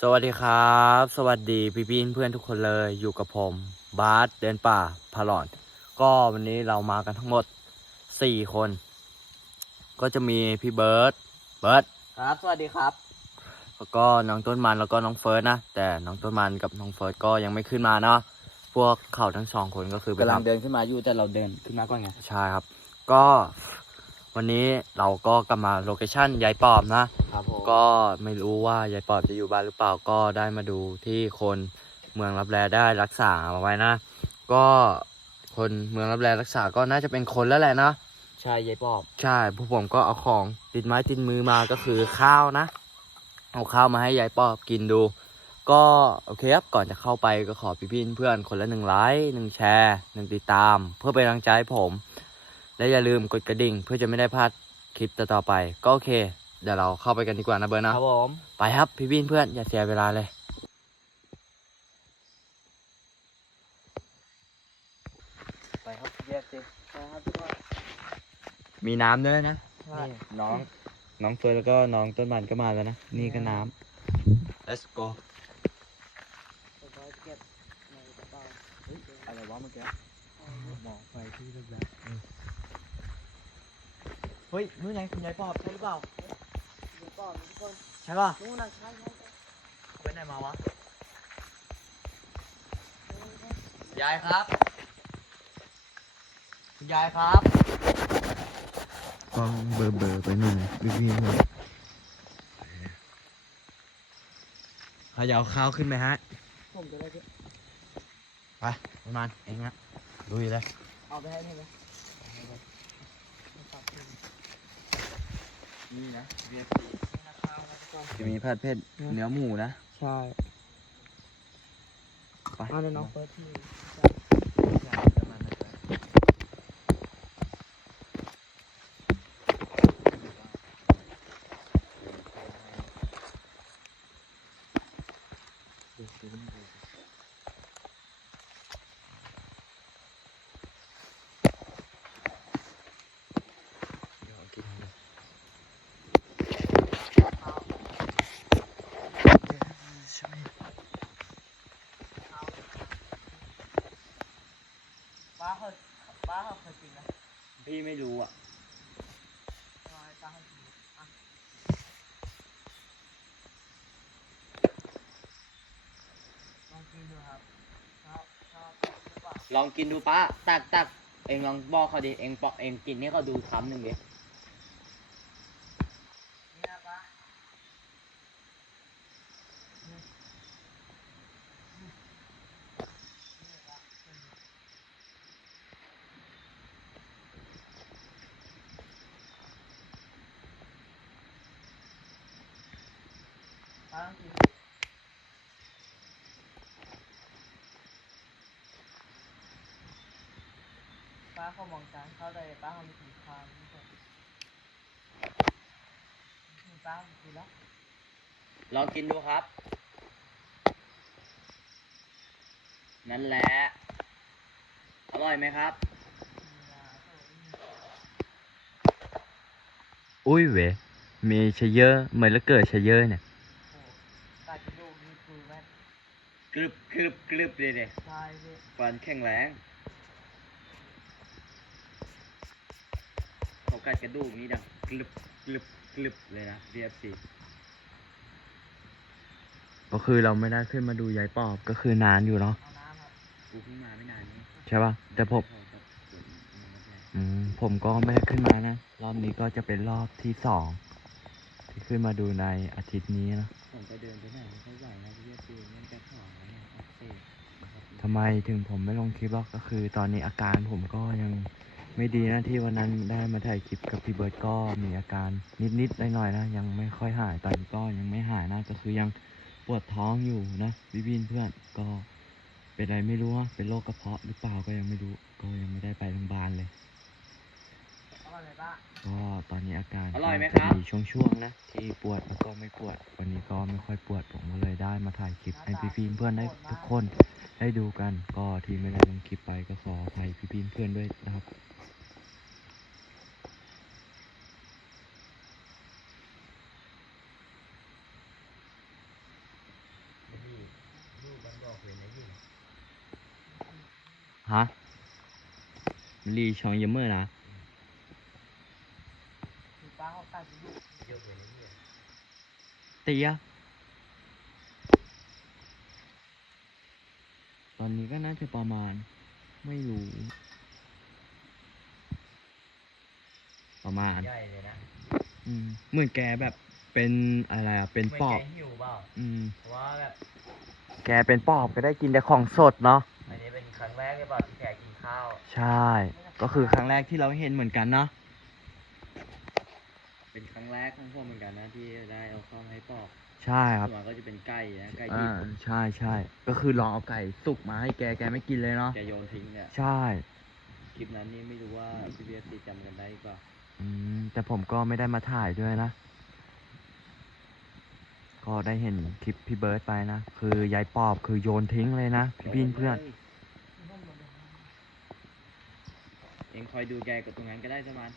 สวัสดีครับ สวัสดีพี่พี่เพื่อนทุกคนเลยอยู่กับผม บาสเดินป่าพาหลอน ก็วันนี้เรามากันทั้งหมดสี่คน ก็จะมีพี่เบิร์ดเบิร์ดครับ สวัสดีครับ แล้วก็น้องต้นมันแล้วก็น้องเฟิร์สนะ แต่น้องต้นมันกับน้องเฟิร์สก็ยังไม่ขึ้นมาเนาะพวกเขาทั้งสองคนก็คือไปกำลังทำเดินขึ้นมาอยู่แต่เราเดินขึ้นมาก่อนไงใช่ครับ ก็ วันนี้เราก็กลับมาโลเคชั่นยายปอบนะ ครับผมก็ไม่รู้ว่ายายปอบจะอยู่บ้านหรือเปล่าก็ได้มาดูที่คนเมืองรับแลได้รักษาเอาไว้นะ ก็คนเมืองรับแลรักษาก็น่าจะเป็นคนแล้วแหละนะ ใช่ยายปอบ ใช่พวกผมก็เอาของติดไม้ติดมือมาก็คือข้าวนะ เอาข้าวมาให้ยายปอบกินดู ก็โอเคครับก่อนจะเข้าไปก็ขอพี่พี่เพื่อนคนละหนึ่งไลค์หนึ่งแชร์หนึ่งติดตาม เพื่อเป็นกำลังใจให้ผม และอย่าลืมกดกระดิ่งเพื่อจะไม่ได้พลาดคลิปต่อๆไป ก็โอเค เดี๋ยวเราเข้าไปกันดีกว่านะเบิร์ดคนะรับผมไปครับพี่บินเพื่อนอย่าเสียเวลาเลย ไปครับแยกสิครับทุกคนมีน้ำด้วยนะใช่นี่น้องน้องเฟิร์นแล้วก็น้องต้นมันก็มาแล้วนะ นี่ก็น้ำ let's go อะไรวะเมื่อกี้มองไปที่ลึกแล้วเฮ้ยนู่นไงคุณยายปอบใช่หรือเปล่าใช่ป่ะไปไหนมาวะยายครับคุณยายครับกล้องเบอร์เบอร์ไปหน่อยพี่พี่เพื่อนเขาจะเอาข้าวขึ้นไหมฮะผมจะได้ที่ไปประมาณเองนะลุยเลยเอาไปให้ได้ไหม นี่นะจะมีผัดเผ็ดเนื้อหมูนะ ใช่ไปเอาเดี๋ยวน้องเฟิร์สที่ป้าเขาป้าเขาเคยกินนะ พี่ไม่รู้อะป้าเขากินอะลองกินดูครับชอบชอบหรือเปล่าลองกินดูป้าตักตักเองลองบอกเขาดิเองปอกเองกินให้เขาดูคำหนึ่งดิ นี่นะป้านี่นี่นี่ป้านี่ป้าต้องกินป้าเขามองจานเขาได้ป้าเขาไม่ถึงคางนี่ก่อนนี่ป้าเขากินแล้วลองกินดูครับ นั่นแหละ อร่อยไหมครับ อุ้ยเวมีชะเยอะเหมือนละเกิดชะเยอะเนี่ยตาจะดูนี่คือแม่นกรึบกรึบกรึบเลยเนี่ยใช่พี่ฟันแข็งแรงเขา กัดกระดูกนี้ดังกรึบกรึบกรึบเลยนะ BFC ก็คือเราไม่ได้ขึ้นมาดูยายปอบก็คือนานอยู่เนาะเอาน้ำครับกูเพิ่งมาไม่นานนี้ใช่ป่ะแต่ผมพอกับส่วนนี้มันก็ได้อืมผมก็ไม่ได้ขึ้นมานะ รอบนี้ก็จะเป็นรอบที่สองที่ขึ้นมาดูในอาทิตย์นี้นะผมก็เดินไปไหนไม่ค่อยไหวนะพี่เพื่อนเนื่องจากขาเนี่ยอักเสบนะครับทำไมถึงผมไม่ลงคลิปหรอกก็คือ ตอนนี้อาการผมก็ยัง ไม่ดีนะที่วันนั้นได้มาถ่ายคลิปกับพี่เบิร์ดก็มีอาการนิดๆหน่อยๆนะ ยังไม่ค่อยหายตอนนี้ก็ยังไม่หายนะก็คือยังปวดท้องอยู่นะพี่บินเพื่อนก็เป็นอะไรไม่รู้อะเป็นโรคกระเพาะหรือเปล่าก็ยังไม่รู้ก็ยังไม่ได้ไปโรงพยาบาลเลยเอาอะไรบ้างก็ตอนนี้อาการอร่อยไหมครับจะมีช่วงๆนะที่ปวดแล้วก็ไม่ปวด วันนี้ก็ไม่ค่อยปวดผมก็เลยได้มาถ่ายคลิปให้พี่ๆเพื่อนได้ทุกคนได้ดูกันก็ที่ไม่ได้ลงคลิปไปก็ขออภัยพี่ๆเพื่อนด้วยนะครับ อกเว้นนะยิ่ง ฮะ ลีชองเยมเมอร์นะคือป้าเขากล้าจะดุยกเว้นนะยิ่งเตียตอนนี้ก็น่าจะประมาณ ไม่รู้ ประมาณใหญ่เลยนะอืมเหมือนแกแบบเป็นอะไรอะเป็นเหมือนปอแกบหิวเปล่าอืมเพราะว่าแบบแกเป็นปอบก็ได้กินแต่ของสดเนาะอันนี้เป็นครั้งแรกเลยเปล่าที่แกกินข้าว ใช่ ก็คือครั้งแรกที่เราเห็นเหมือนกันเนาะเป็นครั้งแรกของผมเหมือนกันนะที่ได้เอาข้าวมาให้ปอกใช่ครับส่วนมากก็จะเป็นไก่นะไก่ดิอ่าบใช่ใช่ก็คือลองเอาไก่สุกมาให้แกแกไม่กินเลยเนาะแกโยนทิ้งเนี่ยใช่ คลิปนั้นนี่ไม่รู้ว่าพี่เบียร์ติดจำกันได้เปล่าอืมแต่ผมก็ไม่ได้มาถ่ายด้วยนะ ก็ได้เห็นคลิปพี่เบิร์ดไปนะ คือยายปอบคือโยนทิ้งเลยนะพี่บินเพื่อน เองคอยดูแกกับตรงนั้นก็ได้สมาน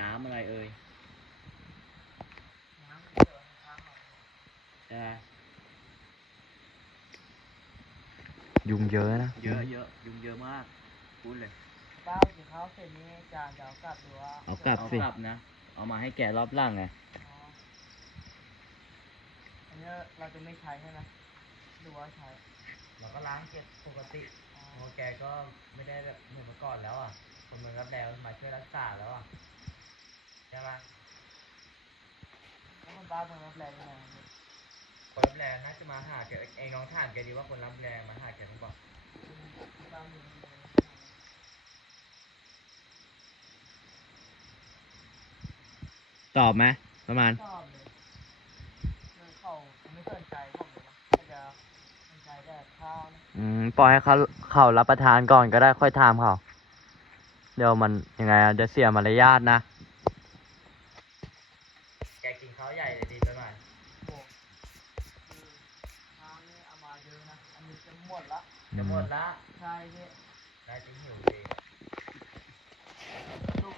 น้ำอะไรเอ่ยน้ำเดือดข้างเราใช่ไหมยุงเยอะนะเยอะเยอะยุงเยอะมากพูดเลยป้ากินข้าวเสร็จนี่จานจะเอากลับหรือว่าเอากลับเอาสิกลับนะ เอามาให้แกรอบล่างไงอ๋ออันนี้เราจะไม่ใช้ใช่ไหมหรือว่าใช้ เราก็ล้างเก็บปกติอ๋อ เพราะแกก็ไม่ได้แบบเหมือนเมื่อก่อนแล้วอะ คนเมืองรับแรงมาช่วยรักษาแล้วอะใช่ไหมแล้วคนป้าเป็นรับแรงยังไงคนรับแรงน่าจะมาหาแกเองลองถามแกดีว่าคนรับแรงมาหาแกหรือเปล่าป้ามีตอบไหมประมาณชอบเลยคือเขาไม่สนใจผมเลยนะเขาจะสนใจแต่ข้าวนะ อืมปล่อยให้เขาเขารับประทานก่อนก็ได้ค่อยถามเขาเดี๋ยวมันยังไงอะจะเสียมารยาทนะแกกินข้าวใหญ่เลยดีประมาณโอ้คือข้าวนี่เอามาเยอะนะอันนี้จะหมดละจะหมดละใช่พี่น่าจะหิวดีลูก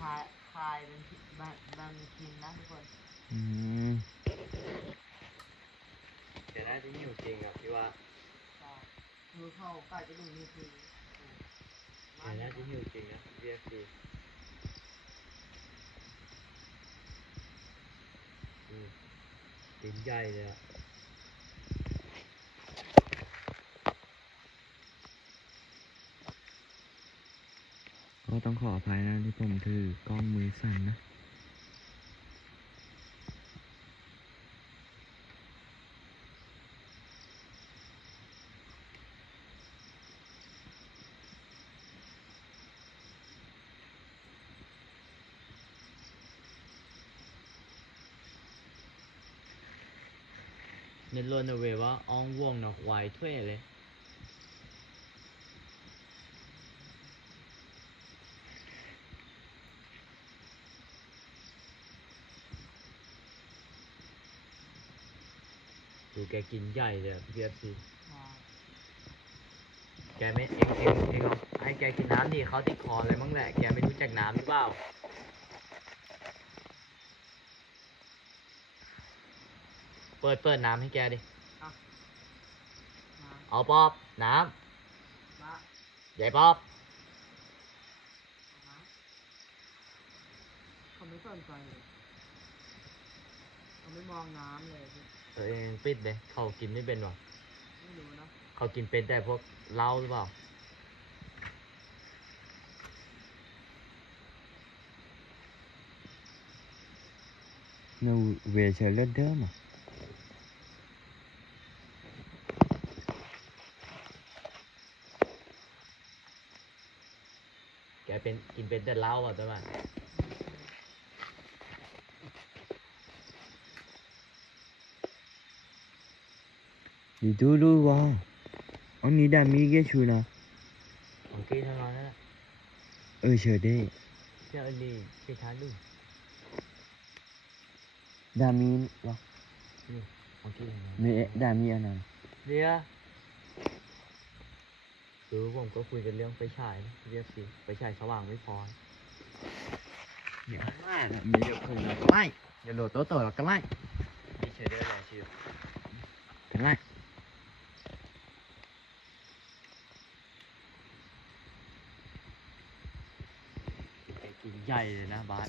คายคายเป็นชิ้นแบ่งแบ่งเป็นชิ้นนะทุกคน อืม แกน่า จะหิวจริงอะพี่ว่าใช่คือเข้าใกล้จะดูนี่คือแกน่าจะหิวจริงนะเรียกดีอืมกินใหญ่เลยอะก็ต้องขออภัยนะที่ผมถือกล้องมือสั่นนะ เน้นล้วนเอาไว้ว่าอ้องว่วงนอกไวถ้วยเลยดูแกกินใหญ่เลยพีเอฟซีแกไม่เองเองเองเอาให้แกกินน้ำดิเขาติดคอเลยมั้งแหละ แกไม่รู้จักน้ำหรือเปล่า เปิดเปิดน้ำให้แกดิมาเอาป๊อบ น้มาำใหญ่ป๊อบมาเขาไม่สนใจเลยเขาไม่มองน้ำเลยพี่เออเองปิดเลยเขากินไม่เป็นหรอไม่รู้นะเขากินเป็นแต่พวกเหล้าหรือเปล่าโนเวเช เลเดอร์มาแกเป็นกินเป็นแต่เหล้าอะใช่ไหมดิดูดูว่าอันนี้ดามีเกชูนะของกี้ทั้งนั้นแหละเออเชอร์เด้เจ้ คือผมก็คุยกันเรื่องไฟฉายนะเรียกสิไฟฉายสว่างไม่พอเดี๋ยวไม่มีเดี๋ยวคงเราก็ไล่เดี๋ยวโหลดโต๊ะโต๊ะเราก็ไล่นี่เชเดอร์แหละชื่อนั่นแหละไอ้กินใหญ่เลยนะบาส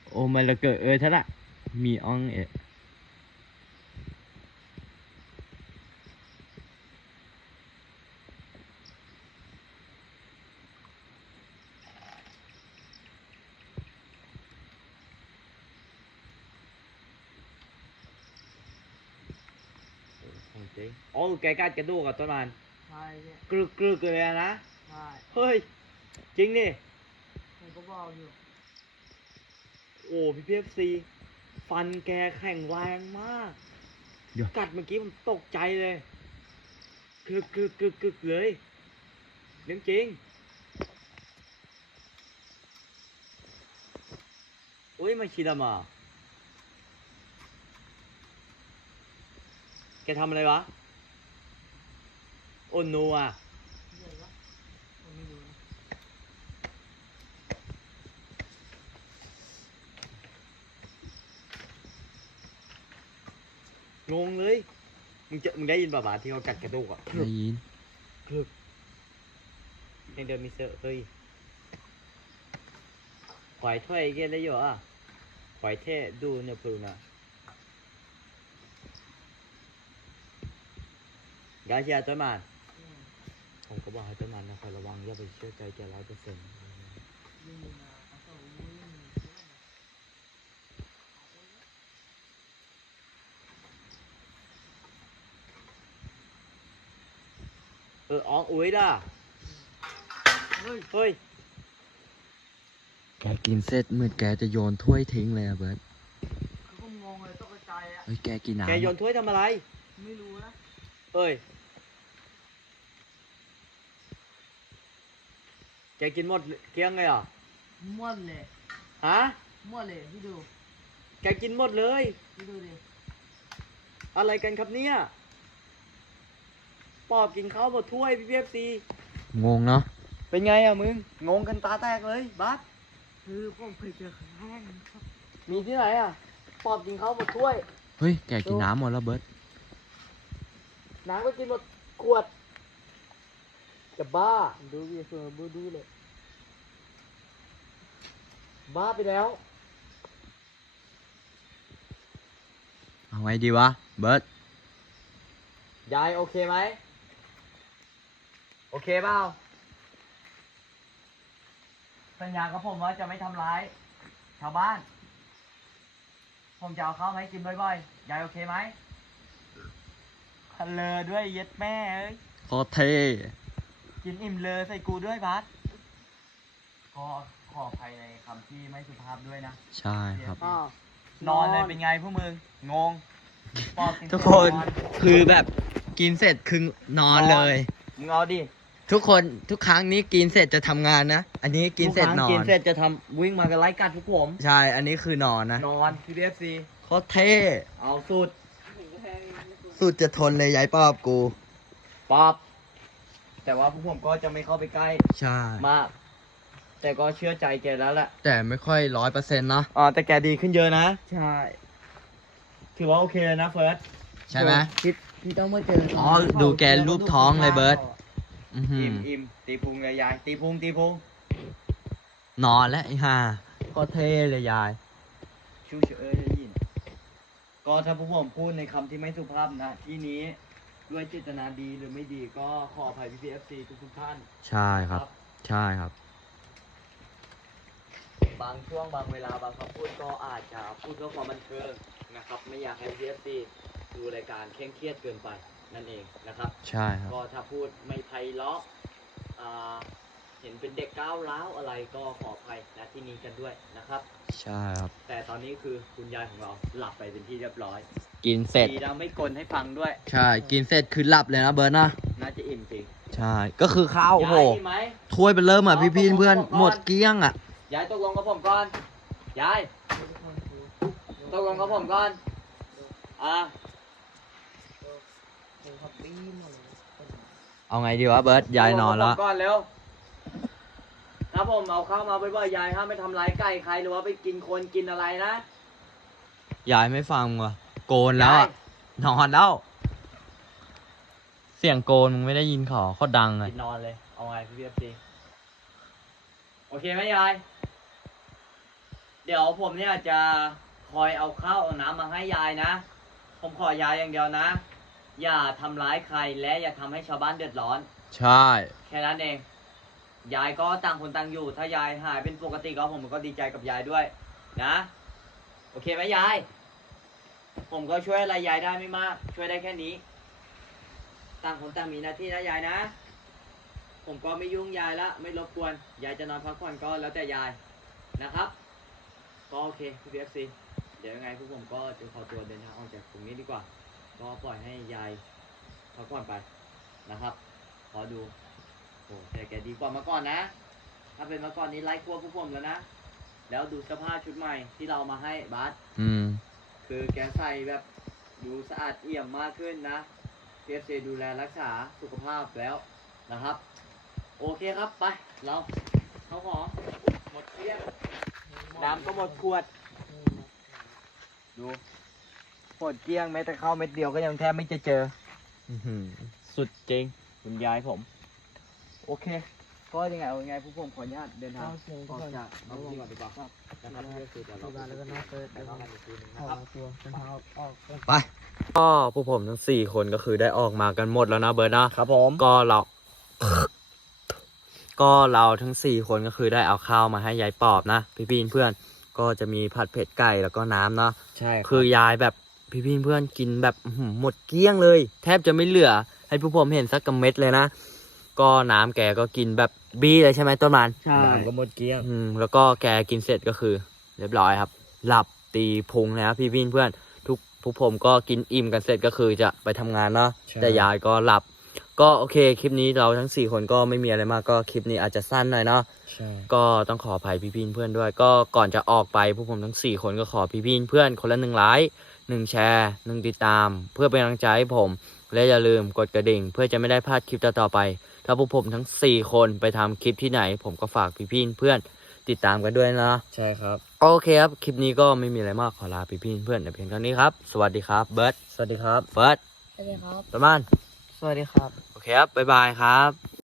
าไก่ดิบๆไหมทำไมพูดเลยนะกินนิ่งมากอะแกหม่ำใหญ่เลยนะพี่เวฟซีดูดิตักเอาตักเอาเลยอะไม่รู้หิวโหยมาจากไหนอะโอ้มันละเกิดเออท่าละมีอ่องเอะของจริงโอ้แกกัดกระดูกกับต้นมันใช่เนี่ยกรึกกรึกเลยอะนะ ใช่ เฮ้ย จริงดิผมก็บอกอยู่ โอ้พี่พีเอฟซีฟันแกแข็งแรงมาก เดี๋ยว กัดเมื่อกี้ผมตกใจเลยกรึกกรึกกรึกกรึกเลยเรื่องจริงโอ้ยมาชิดามา แกทำอะไรวะ โอโนอะ เหี้ยอะผมไม่รู้นะ งงเลย มึงจะมึงได้ยินป่ะบาที่เขากัดกระดูกอะได้ยินกรึกยังเดินมีเซอร์เฮ้ยควายถ้วยเกเลยอยู่อะควายเท่ดูเนี่ยพลูนะกาเชียต้นมันอืมผมก็บอกให้ต้นมันนะคอยระวังอย่าไปเชื่อใจแกร้อยเปอร์เซ็นต์ ยิ่งมีนะเขาจะวิ่งเชื่อนะ เอออ๋องอุ้ยด่ะเฮ้ยเฮ้ย แกกินเสร็จเหมือนแกจะโยนถ้วยทิ้งเลยอะเบิร์ตคือผมงงเลยตกใจอะ เฮ้ยแกกินน้ำแกโยนถ้วยทำอะไรไม่รู้นะเอ้ย แกกินหมดเกลี้ยงเลยเหรอม้วนเลยฮะม้วนเลยพี่ดู แกกินหมดเลย พี่ดูดิ อะไรกันครับเนี่ย ปอบกินข้าวหมดถ้วยพี่เอฟซีงงเนาะเป็นไงอะมึง งงกันตาแตกเลยบัสคือผมเคยเจอครั้งแรกนะครับมีที่ไหนอะปอบกินข้าวหมดถ้วย เฮ้ยแกกินน้ำหมดแล้วเบิร์ตน้ำก็กินหมดขวดจะบ้าดูวิเฟอร์บูดูเลยบ้าไปแล้ว เอาไงดีวะเบิร์ตยายโอเคไหม โอเคเปล่าสัญญากับผมว่าจะไม่ทำร้าย ชาวบ้าน ผมจะเอาข้าวมาให้กินบ่อยๆ ยายโอเคไหมฮัลเลอด้วยเย็ดแม่เอ้ยโคตรเท่กินอิ่มเลยใส่กูด้วยพัดก็ขออภัยในคำที่ไม่สุภาพด้วยนะ ใช่ครับ อ้าวนอนเลยเป็นไงพวกมึง งงปอบกิทุกเสคร็จนอคือแบบกินเสร็จคือนอนเลย มึงเอาดิ ทุกคนทุกครั้งนี้กินเสร็จจะทำงานนะ อันนี้กินเสร็จทุนคอกินน เสร็จจะทำวิ่งมากันไล่กัดทุกผม ใช่ อันนี้คือนอนนะนอนที่เอฟซีโคตรเท่เอาสุดสุดจะทนเลยย้ายปอบกูปอบแต่ว่าพวกผมก็จะไม่เข้าไปใกล้ใช่ มาก แต่ก็เชื่อใจแกแล้วแหละแต่ไม่ค่อยร้อยเปอร์เซ็นต์เนาะอ๋อแต่แกดีขึ้นเยอะนะ ใช่ถือว่าโอเคเลยนะเฟิร์สใช่ไหมพี่พี่ต้องมาเจออ๋อดูแกรูปท้องเลยเบิร์ต อื้อหือิ่อมอิ่มตีพุงเลยยายตีพุงตีพุงนอนแล้วไอ้ห่าโคตรเท่เลยยาย ชูเฉยได้ยิน ก็ถ้าพวกผมพูดในคำที่ไม่สุภาพนะ ที่นี้ด้วยเจตนาดีหรือไม่ดีก็ขออภัยพี่พีเอฟซีทุกทุกๆท่านใช่ครับ ใช่ครับ บางช่วงบางเวลาบางคำพูดก็อาจจะพูดเพื่อความบันเทิงนะครับ ไม่อยากให้พีเอฟซีดูรายการเคร่งเครียดเกินไป นั่นเองนะครับ ใช่ครับ ก็ถ้าพูดไม่ไพเราะอ่าเห็นเป็นเด็กก้าวร้าวอะไรก็ขออภัยณที่นี้กันด้วยนะครับ ใช่ครับ แต่ตอนนี้คือคุณยายของเราหลับไปเป็นที่เรียบร้อย กินเสร็จดีนะไม่กลนให้ฟังด้วย ใช่ กินเสร็จคือหลับเลยนะเบิร์ตนะ น่าจะอิ่มจริง ใช่ ก็คือข้าวโอ้โหยายอิ่มไหมถ้วยเป็นเริ่มอะเอาพี่พี่ผมเพื่อนผมก่อนหมดเกลี้ยงอะ ยายตกลงกับผมก่อน ยายทุกคนคือตกลงกับผมก่อน อะ คือเขาปี้หมดเลยคนเอาไงดีวะเบิร์ตยายนอนแล้วตกงกับผมก่อนเร็วถ้าผมเอาเข้าวมาบ่อยๆยายห้ามไม่ทำร้ายไก่ใครหรือว่าไปกินคนกินอะไรนะยายไม่ฟังว่ะ โกนแล้วอะนอนแล้ว เสียงโกนมึงไม่ได้ยินขอโคตรดังเลยกินนอนเลย เอาไงพี่พีเอฟซีโอเคไหมยาย เดี๋ยวผมเนี่ยจะคอยเอาข้าวเอาน้ำมาให้ยายนะ ผมขอยายอย่างเดียวนะ อย่าทำร้ายใครและอย่าทำให้ชาวบ้านเดือดร้อน ใช่ แค่นั้นเอง ยายก็ต่างคนต่างอยู่ ถ้ายายหายเป็นปกติก็ผมก็ดีใจกับยายด้วย นะ โอเคไหมยาย ผมก็ช่วยอะไรยายได้ไม่มาก ช่วยได้แค่นี้ ต่างคนต่างมีหน้าที่นะยายนะ ผมก็ไม่ยุ่งยายละ ไม่รบกวน ยายจะนอนพักผ่อนก็แล้วแต่ยาย นะครับ ก็โอเคพี่เอฟซีเดี๋ยวยังไงพวกผมก็จะขอตัวเดินทางออกจากตรงนี้ดีกว่า ก็ปล่อยให้ยายพักผ่อนไปนะครับ ขอดูโอ้แต่แกดีกว่าเมื่อก่อนนะ ถ้าเป็นเมื่อก่อนนี้ไล่คั่วพวกผมแล้วนะ แล้วดูเสภาพชุดใหม่ที่เรามาให้บาสอืม คือแกใส่แบบดูสะอาดเอี่ยมมากขึ้นนะเ f ซดูแลรักษาสุขภาพแล้วนะครับ โอเคครับไป เราเข้าของหมดเกลี้ยงน้ำก็หมดขวด ดู หมดเกลี้ยงแม้แต่ข้าวเม็ดเดียวก็ยังแทบไม่จะเจอ อื้อหือสุดจริงคุณยายผม โอเค ก็ยังไงเอายังไงผู้ผมขออนุญาตเดินทางเอาเสียงอก่ออกนจากน้องที่ก่อนดีกว่าครับนะครับก็คือเดี๋ยวเราที่บ้านแล้วก็น่าเกิดไปเดี๋ยวนอนกันอีกทีหนึงขนะอครับตัวเป็นเท้าออกก่อนไปก็พวกผมทั้งสี่คนก็คือได้ออกมากันหมดแล้วนะเบิร์ตนะครับผม ก็เรา ก็เราทั้งสี่คนก็คือได้เอาข้าวมาให้ยายปอบนะ พี่พีนเพื่อนก็จะมีผัดเผ็ดไก่แล้วก็น้ำเนาะ ใช่คือยายแบบ พี่พีนเพื่อนกินแบบอื้อหือหมดเกลี้ยงเลย แทบจะไม่เหลือ ให้ผู้ผมเห็นสักกำเม็ดเลยนะก็น้ำแกก็กินแบบบี้เลยใช่ไหมต้นมันใช่ใช่น้ำก็หมดเกลี้ยงอืมแล้วก็แกกินเสร็จก็คือ เรียบร้อยครับ หลับตีพุงนะครับพี่พี่เพื่อนทุกพวกผมก็กินอิ่มกันเสร็จก็คือจะไปทำงานเนาะใช่แต่ยายก็หลับ ก็โอเคคลิปนี้เราทั้งสี่คนก็ไม่มีอะไรมากก็คลิปนี้อาจจะสั้นหน่อยเนาะใช่ก็ต้องขออภัยพี่พี่เพื่อนด้วย ก็ก่อนจะออกไปพวกผมทั้งสี่คนก็ขอพี่พี่เพื่อนคนละหนึ่งไลค์ หนึ่งแชร์หนึ่งติดตาม เพื่อเป็นกำลังใจให้ผม และอย่าลืมกดกระดิ่ง เพื่อจะไม่ได้พลาดคลิปต่อๆไป ถ้าพวกผมทั้ง 4 คนไปทำคลิปที่ไหน ผมก็ฝากพี่ๆเพื่อนติดตามกันด้วยนะ ใช่ครับ โอเคครับ คลิปนี้ก็ไม่มีอะไรมากขอลาพี่ๆเพื่อนแต่เพียงเท่านี้ครับ สวัสดีครับเบิร์ตสวัสดีครับเฟิร์สสวัสดีครับประมาณสวัสดีครับ โอเคครับบ๊ายบายครับ